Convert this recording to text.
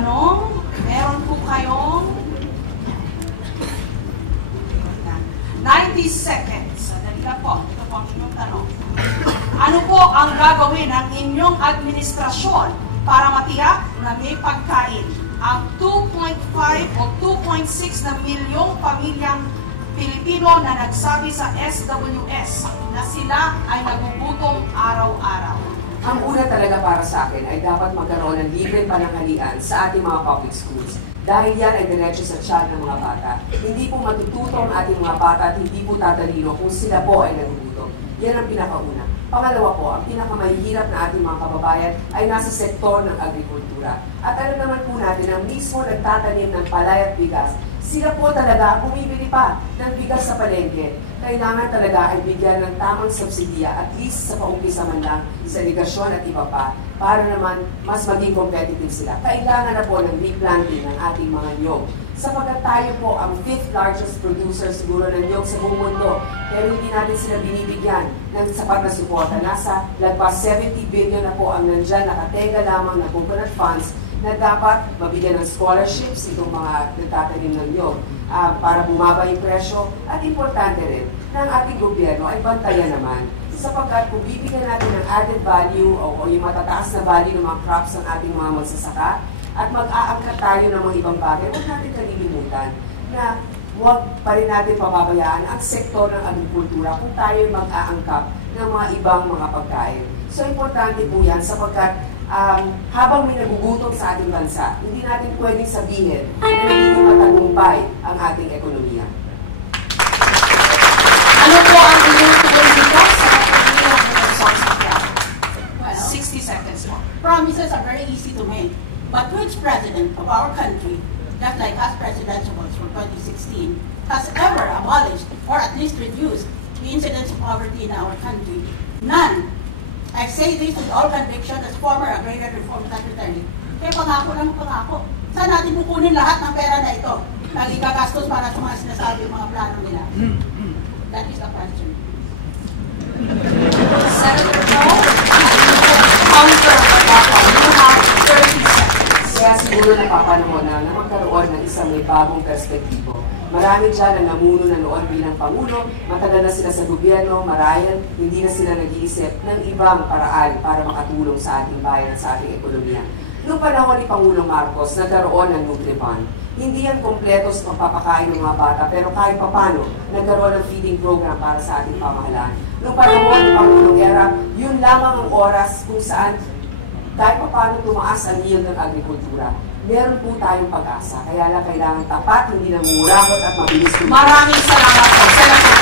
tanong. Meron po kayong 90 seconds. Dali lang po. Ito po ang inyong tanong. Ano po ang gagawin ng inyong administrasyon para matiyak na may pagkain ang 2.5 o 2.6 na milyong pamilyang Pilipino na nagsabi sa SWS na sila ay nagugutom araw-araw? Ang una talaga para sa akin ay dapat magkaroon ng libreng pananghalian sa ating mga public schools. Dahil yan ay diretso sa tiyan ng mga bata. Hindi po matututo ang ating mga bata at hindi po tatalino kung sila po ay nagugutom. Yan ang pinakauna. Pangalawa po, ang pinakamahihirap na ating mga kababayan ay nasa sektor ng agrikultura. At alam naman po natin ang mismo nagtatanim ng palay at bigas, sila po talaga bumibili pa ng bigas sa palengke. Kailangan talaga ay bigyan ng tamang subsidiya at least sa paumpisa man lang sa irigasyon at iba pa para naman mas maging competitive sila. Kailangan na po ng replanting ng ating mga niyog. Sapagkat tayo po ang 5th largest producer siguro ng niyog sa buong mundo, pero hindi natin sila binibigyan ng sapat na suporta. Nasa lagpas 70 billion na po ang nandyan nakatega lamang na coconut funds na dapat mabigyan ng scholarships itong mga nagtatanim ng niyog para bumaba yung presyo. At importante rin na ang ating gobyerno ay bantayan naman sapagkat kung bibigyan natin ng added value o yung matataas na value ng mga crops ng ating mga magsasaka at mag-aangkat tayo ng mga ibang bagay, huwag natin kalilimutan na huwag pa rin natin pababayaan ang sektor ng agrikultura kung tayo mag-aangkat ng mga ibang mga pagkain. So importante po yan sapagkat habang may nagugutom sa ating bansa, hindi natin pwedeng sabihin na hindi matagumpay ang ating ekonomiya. Ano po ang inyong politika sa ekonomiya ng Sosakya? 60 seconds more. Promises are very easy to make, but which president of our country, just like us presidentials for 2016, has ever abolished or at least reduced the incidence of poverty in our country? None. I say this with all conviction as former Agrarian Reform Secretary. Kaya pangako lang pangako. Saan natin kukunin lahat ng pera na ito? Lagi gagastos para sa mga sinasabi yung mga plano nila. That is the question. Senator Joe, counter you have 30 seconds. Kaya siguro napapanahon na magkaroon ng isang may bagong perspektibo. Marami dyan na namuno na noon bilang Pangulo, matagal na sila sa gobyerno, marahil hindi na sila nag-iisip ng ibang paraan para makatulong sa ating bayan at sa ating ekonomiya. Noong panahon ni Pangulong Marcos, nagkaroon ng Nutrifund. Hindi yan kompleto sa pagpapakain ng mga bata, pero kahit papano, nagkaroon ng feeding program para sa ating pamahalaan. Noong panahon ni Pangulong Guerra, yun lamang ang oras kung saan kahit papano tumaas ang yield ng agrikultura. Meron po tayong pag-asa. Kaya lang kailangan tapat, hindi nangungurakot at mabilis. Maraming salamat po. Senator